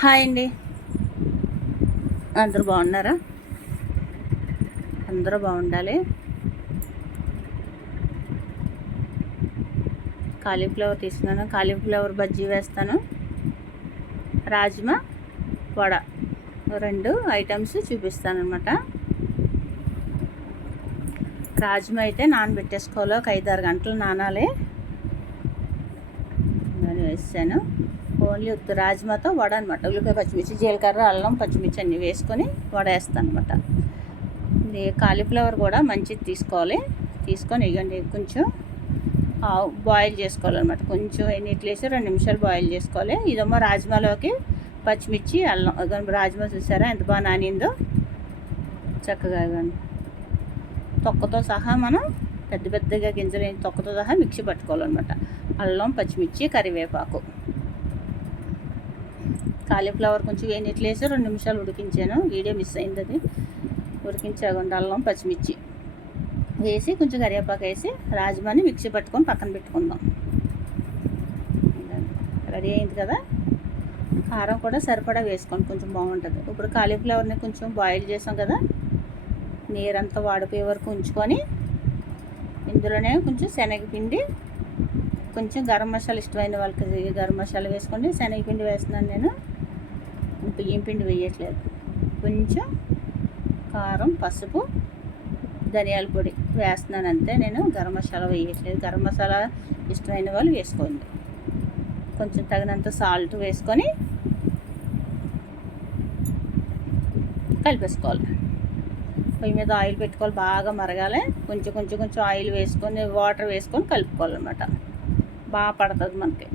Hi అండి. అందరూ బాగున్నారా? అందరూ బాగుండాలి. కాలీఫ్లవర్ తీసుకున్నాను. కాలీఫ్లవర్ బజ్జీ వేస్తాను. రాజ్మా వడ 2 ఐటమ్స్ చూపిస్తాను అనమాట. రాజ్మా అయితే నానబెట్టేసుకోవాలి. ఒక 5-6 గంటలు నానాలి. నేను వేసాను. ఓన్లీ ఉత్త రాజ్మాతో వడ అనమాట. ఉల్లిపాయ, పచ్చిమిర్చి, జీలకర్ర, అల్లం, పచ్చిమిర్చి అన్నీ వేసుకొని వడ వేస్తాను అనమాట. ఇది కాలీఫ్లవర్ కూడా మంచిది తీసుకోవాలి. తీసుకొని ఇవ్వండి కొంచెం బాయిల్ చేసుకోవాలన్నమాట. కొంచెం నీటిలో వేసి 2 నిమిషాలు బాయిల్ చేసుకోవాలి. ఇదేమో రాజ్మాలోకి పచ్చిమిర్చి, అల్లం. రాజ్మా చూసారా ఎంత బాగా నానిందో. చక్కగా ఇవ్వండి. తొక్కతో సహా మనం పెద్దగా గింజలు తొక్కతో సహా మిక్సీ పట్టుకోవాలన్నమాట. అల్లం, పచ్చిమిర్చి, కరివేపాకు. కాలీఫ్లవర్ కొంచెం నీటిలో వేసి 2 నిమిషాలు ఉడికించాను. వీడియో మిస్ అయింది, అది ఉడికించాకుండా అల్లం, పచ్చిమిర్చి వేసి కొంచెం కరివేపాకు వేసి రాజ్మాని మిక్సీ పట్టుకొని పక్కన పెట్టుకుందాం. రెడీ అయింది కదా. కారం కూడా సరిపడా వేసుకోండి, కొంచెం బాగుంటుంది. ఇప్పుడు కాలీఫ్లవర్ని కొంచెం బాయిల్ చేసాం కదా, నీరంతా వాడిపోయే వరకు ఉంచుకొని ఇందులోనే కొంచెం శనగపిండి, కొంచెం గరం మసాలా, ఇష్టమైన వాళ్ళకి గరం మసాలా వేసుకోండి. శనగపిండి వేస్తున్నాను నేను, బియ్యం పిండి వేయట్లేదు. కొంచెం కారం, పసుపు, ధనియాల పొడి వేస్తున్నాను అంతే. నేను గరం మసాలా వేయట్లేదు. గరం మసాలా ఇష్టమైన వాళ్ళు వేసుకోండి. కొంచెం తగినంత సాల్ట్ వేసుకొని కలిపేసుకోవాలి. పొయ్యి మీద ఆయిల్ పెట్టుకోవాలి, బాగా మరగాలి. కొంచెం ఆయిల్ వేసుకొని వాటర్ వేసుకొని కలుపుకోవాలన్నమాట. బాగా పడుతుంది మనకి.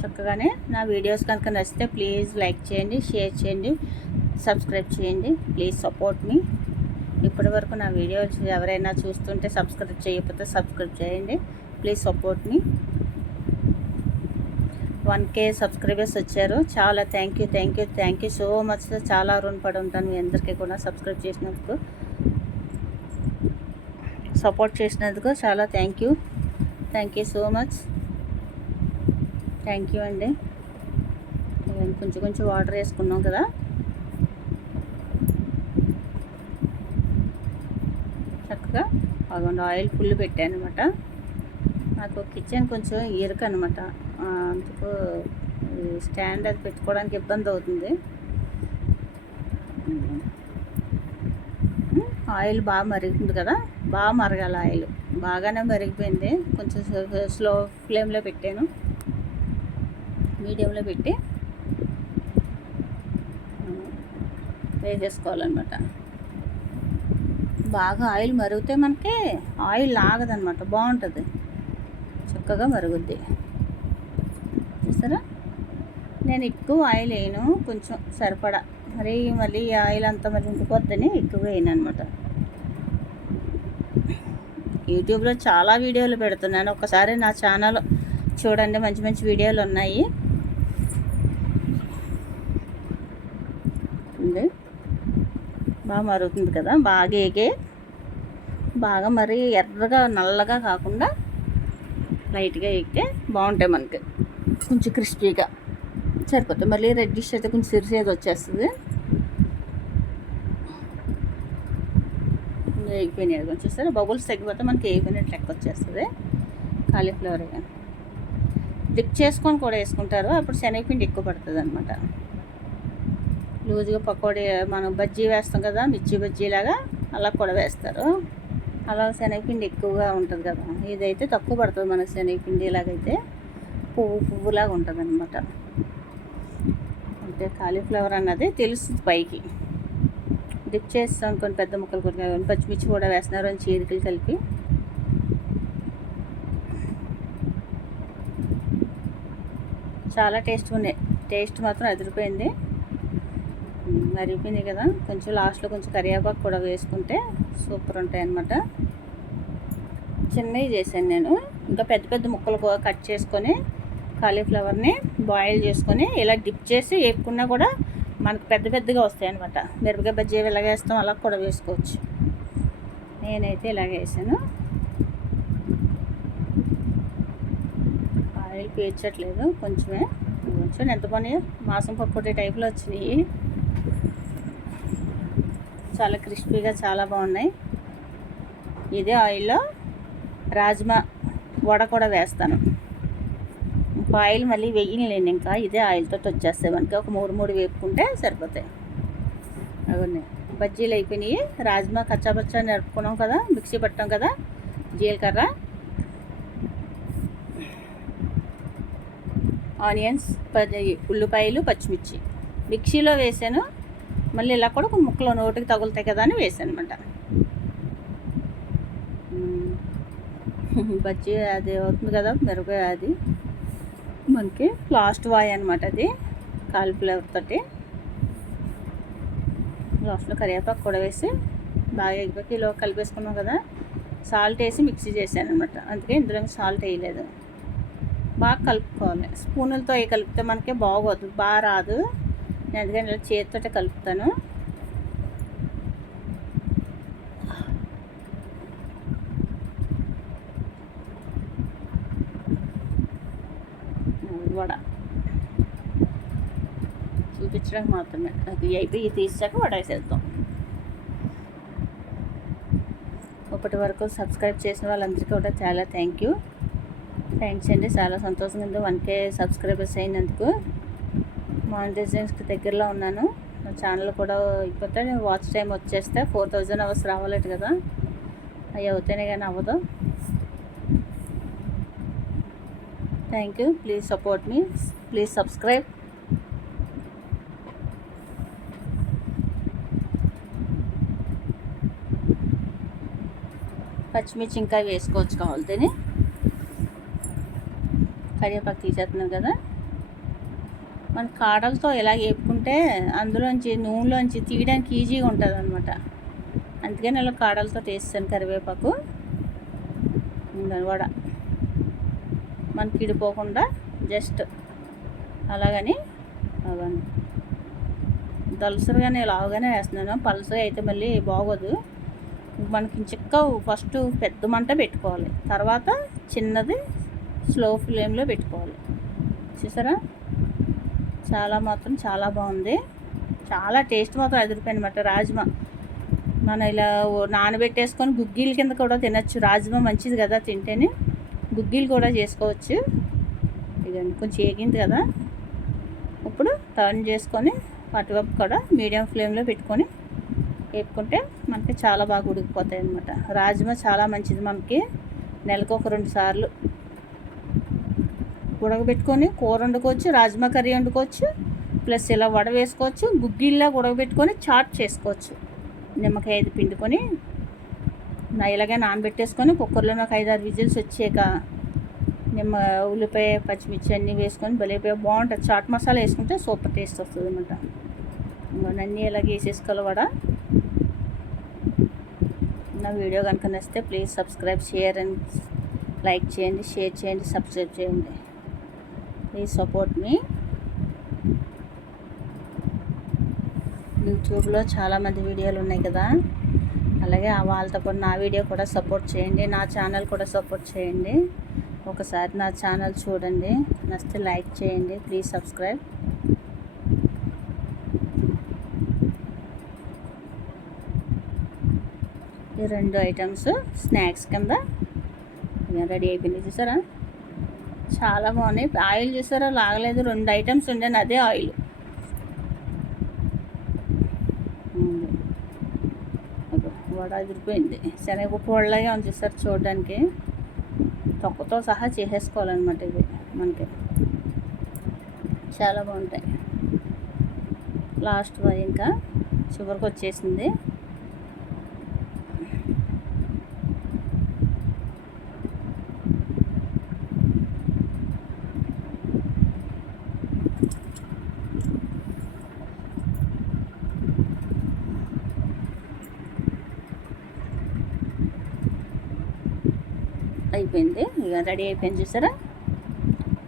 చక్కగానే నా వీడియోస్ కనుక నచ్చితే ప్లీజ్ లైక్ చేయండి, షేర్ చేయండి, సబ్స్క్రైబ్ చేయండి. ప్లీజ్ సపోర్ట్ మీ. ఇప్పటి వరకు నా వీడియోస్ ఎవరైనా చూస్తుంటే సబ్స్క్రైబ్ చేయకపోతే సబ్స్క్రైబ్ చేయండి. Please support me. 1K subscribers వచ్చారు. చాలా థ్యాంక్ యూ సో మచ్. చాలా రుణపడి ఉంటాను మీ అందరికీ కూడా. సబ్స్క్రైబ్ చేసినందుకు, సపోర్ట్ చేసినందుకు చాలా thank you so much. Thank you అండి. కొంచెం వాటర్ వేసుకున్నాం కదా. చక్కగా బాగుంది. ఆయిల్ ఫుల్ పెట్టాను అనమాట. నాకు కిచెన్ కొంచెం ఇరుకు అనమాట, అందుకు స్టాండ్ అది పెట్టుకోవడానికి ఇబ్బంది అవుతుంది. ఆయిల్ బాగా మరుగుతుంది కదా, బాగా మరగాలి. ఆయిల్ బాగానే మరిగిపోయింది. కొంచెం స్లో ఫ్లేమ్లో పెట్టాను, మీడియంలో పెట్టి వేసేసుకోవాలన్నమాట. బాగా ఆయిల్ మరిగితే మనకి ఆయిల్ లాగదనమాట, బాగుంటుంది. చక్కగా మరుగుద్ది. చూసారా, నేను ఎక్కువ ఆయిల్ వేయను, కొంచెం సరిపడా. మళ్ళీ ఆయిల్ అంతా మరి ఉండిపోద్దని ఎక్కువ వేయను అనమాట. యూట్యూబ్లో చాలా వీడియోలు పెడుతున్నాను, ఒకసారి నా ఛానల్ చూడండి, మంచి వీడియోలు ఉన్నాయి. బాగా మరుగుతుంది కదా, బాగా మరి ఎర్రగా నల్లగా కాకుండా లైట్గా ఎక్కితే బాగుంటాయి మనకి. కొంచెం క్రిస్పీగా సరిపోతుంది. మళ్ళీ రెడ్డిష్ అయితే కొంచెం సిరిసేది వచ్చేస్తుంది. ఎగిపోయినాయి కొంచెం చూస్తారా, బబుల్స్ తగ్గిపోతే మనకి ఎగిపోయినట్టు లెక్క వచ్చేస్తుంది. కాలీఫ్లవర్ డిప్ చేసుకొని కూడా వేసుకుంటారు, అప్పుడు శనగపిండి ఎక్కువ పడుతుంది అనమాట. లూజ్గా పకోడీ మనం బజ్జీ వేస్తాం కదా, మిర్చి బజ్జీలాగా అలా కూడా వేస్తారు. అలా శనగపిండి ఎక్కువగా ఉంటుంది కదా, ఇదైతే తక్కువ పడుతుంది మనకు. శనగపిండి ఇలాగైతే పువ్వులాగా ఉంటుంది అనమాట. అంటే కాలీఫ్లవర్ అన్నది తెలుస్తుంది పైకి. డిప్ చేస్తాం కొన్ని పెద్ద ముక్కలు, కొన్ని పచ్చిమిర్చి కూడా వేస్తున్నారు, చీరికలు కలిపి. చాలా టేస్ట్గా ఉన్నాయి. టేస్ట్ మాత్రం అదిరిపోయింది. మరిగిపోయినాయి కదా, కొంచెం లాస్ట్లో కొంచెం కరివేపాకు కూడా వేసుకుంటే సూపర్ ఉంటాయి అన్నమాట. చిన్నవి చేశాను నేను. ఇంకా పెద్ద ముక్కలు కట్ చేసుకొని కాలీఫ్లవర్ని బాయిల్ చేసుకొని ఇలా డిప్ చేసి వేపుకున్నా కూడా మనకు పెద్దగా వస్తాయి అన్నమాట. మిరపకాయ బజ్జీ ఇలాగ వేస్తాం, అలా కూడా వేసుకోవచ్చు. నేనైతే ఇలాగ వేసాను. ఆయిల్ పీల్చట్లేదు, కొంచెమే. కొంచెం ఎంత బాగున్నాయో, మాసం పకోడీ టైప్లో వచ్చినాయి. చాలా క్రిస్పీగా చాలా బాగున్నాయి. ఇదే ఆయిల్లో రాజ్మా వడ కూడా వేస్తాను. ఆయిల్ మళ్ళీ వేయలేండి, ఇంకా ఇదే ఆయిల్తో వచ్చేస్తాయి మనకి. ఒక 3 వేపుకుంటే సరిపోతాయి. అవన్నీ బజ్జీలు అయిపోయినాయి. రాజ్మా కచ్చాపచ్చా నరుపుకున్నాం కదా, మిక్సీ పట్టాం కదా, జీలకర్ర, ఆనియన్స్, ఉల్లిపాయలు, పచ్చిమిర్చి మిక్సీలో వేసాను. మళ్ళీ ఇలా కూడా కొన్ని ముక్కలు నోటికి తగులుతాయి కదా అని వేసాను అనమాట. బజ్జీ అది అవుతుంది కదా, మిరపకాయ అది మనకి లాస్ట్ వాయి అనమాట. అది కాలిఫ్లవర్ తోటి లాస్ట్లో కరివేపాకు కూడా వేసి బాగా ఎగ్గిపోయి ఇలా కలిపేసుకున్నాం కదా. సాల్ట్ వేసి మిక్సీ చేశాను అనమాట, అందుకే ఇందులో సాల్ట్ వేయలేదు. బాగా కలుపుకోవాలి. స్పూనులతో అవి కలిపితే మనకి బాగోదు, బాగా రాదు. నేను అందుకని ఇలా చేతితోటే కలుపుతాను. వడ చూపించడానికి మాత్రమే, అది అయిపోయి తీసాక వడ వేసేద్దాం. ఇప్పటి వరకు సబ్స్క్రైబ్ చేసిన వాళ్ళందరికీ కూడా చాలా థ్యాంక్స్ అండి. చాలా సంతోషంగా ఉంది 1K సబ్స్క్రైబర్స్ అయినందుకు. మానిటైజేషన్స్కి దగ్గరలో ఉన్నాను. నా ఛానల్ కూడా అయిపోతే వాచ్ టైం వచ్చేస్తే 4000 అవర్స్ రావాలట కదా, అవి అవుతానే కానీ అవ్వదు. Thank you. Please support me, please subscribe. పచ్చిమిర్చి ఇంకా వేసుకోవచ్చు కావాలితేనే. కరివేపాకు తీసేస్తున్నాం కదా. మన కాడలతో ఇలా వేపుకుంటే అందులోంచి నూనెలోంచి తీయడానికి ఈజీగా ఉంటుంది అనమాట. అందుకని ఇలా కాడలతో వేస్తాను కరివేపాకు. వడ మనకి ఇడిపోకుండా జస్ట్ అలాగని అవన్నీ దలసరిగానే లావుగానే వేస్తున్నాను. పలుసగా అయితే మళ్ళీ బాగోదు. మనకి చిక్క ఫస్ట్ పెద్ద మంట పెట్టుకోవాలి, తర్వాత చిన్నది స్లో ఫ్లేమ్లో పెట్టుకోవాలి. చూసారా, చాలా బాగుంది. చాలా టేస్ట్ మాత్రం అదిరిపోయింది అన్నమాట. రాజ్మా మనం ఇలా నానబెట్టేసుకొని గుగ్గీల కింద కూడా తినచ్చు. రాజ్మా మంచిది కదా తింటేనే, గుగ్గీలు కూడా చేసుకోవచ్చు. ఇదండి కొంచెం ఏగింది కదా. ఇప్పుడు టర్న్ చేసుకొని అటువైపు కూడా మీడియం ఫ్లేమ్లో పెట్టుకొని వేపుకుంటే మనకి చాలా బాగా ఉడికిపోతాయి అన్నమాట. రాజ్మా చాలా మంచిది మనకి. నెలకు ఒక 2 సార్లు ఉడకబెట్టుకొని కూర వండుకోవచ్చు, రాజ్మా కర్రీ వండుకోవచ్చు, ప్లస్ ఇలా వడ వేసుకోవచ్చు, గుగ్గిల్లా ఉడకబెట్టుకొని చాట్ చేసుకోవచ్చు. నిమ్మకాయ అది పిండుకొని ఇలాగే నానబెట్టేసుకొని కుక్కర్లో ఒక 5-6 విజిల్స్ వచ్చాక ఉల్లిపాయ, పచ్చిమిర్చి అన్నీ వేసుకొని భలేపోయి బాగుంటుంది. చాట్ మసాలా వేసుకుంటే సూపర్ టేస్ట్ వస్తుంది అన్నమాట. అన్నీ ఇలాగే వేసేసుకోవాలి వడ. నా వీడియో కనుక నచ్చితే please subscribe, share and like చేయండి, షేర్ చేయండి, సబ్స్క్రైబ్ చేయండి. ప్లీజ్ సపోర్ట్ మీ. యూట్యూబ్లో చాలామంది వీడియోలు ఉన్నాయి కదా, అలాగే వాళ్ళతో కూడా నా వీడియో కూడా సపోర్ట్ చేయండి, నా ఛానల్ కూడా సపోర్ట్ చేయండి. ఒకసారి నా ఛానల్ చూడండి, నచ్చితే లైక్ చేయండి, ప్లీజ్ సబ్స్క్రైబ్. ఈ 2 ఐటమ్స్ స్నాక్స్ కింద రెడీ అయిపోయింది. చూసారా, చాలా బాగున్నాయి. ఆయిల్ చూసారా లాగలేదు. 2 ఐటమ్స్ ఉండేది అదే ఆయిల్. వడ అదిరిపోయింది. శనగపప్పు వడలాగే ఉంది చూసారు చూడడానికి. తొక్కతో సహా చేసేసుకోవాలన్నమాట. ఇది మనకి చాలా బాగుంటాయి. లాస్ట్ ఇంకా చివరికి వచ్చేసింది. అయిపోయింది, ఇక రెడీ అయిపోయింది. చూసారా,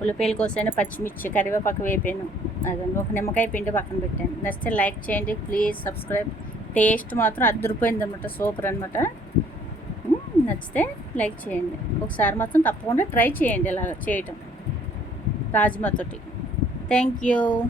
ఉల్లిపాయలు కోసాను, పచ్చిమిర్చి, కరివేపాకు వేపాను, అదండి ఒక నిమ్మకాయ పిండి పక్కన పెట్టాను. నచ్చితే లైక్ చేయండి, ప్లీజ్ సబ్స్క్రైబ్. టేస్ట్ మాత్రం అదిరిపోయింది అనమాట, సూపర్ అనమాట. నచ్చితే లైక్ చేయండి. ఒకసారి మాత్రం తప్పకుండా ట్రై చేయండి ఇలా చేయటం. రాజ్మాతోటి. Thank you.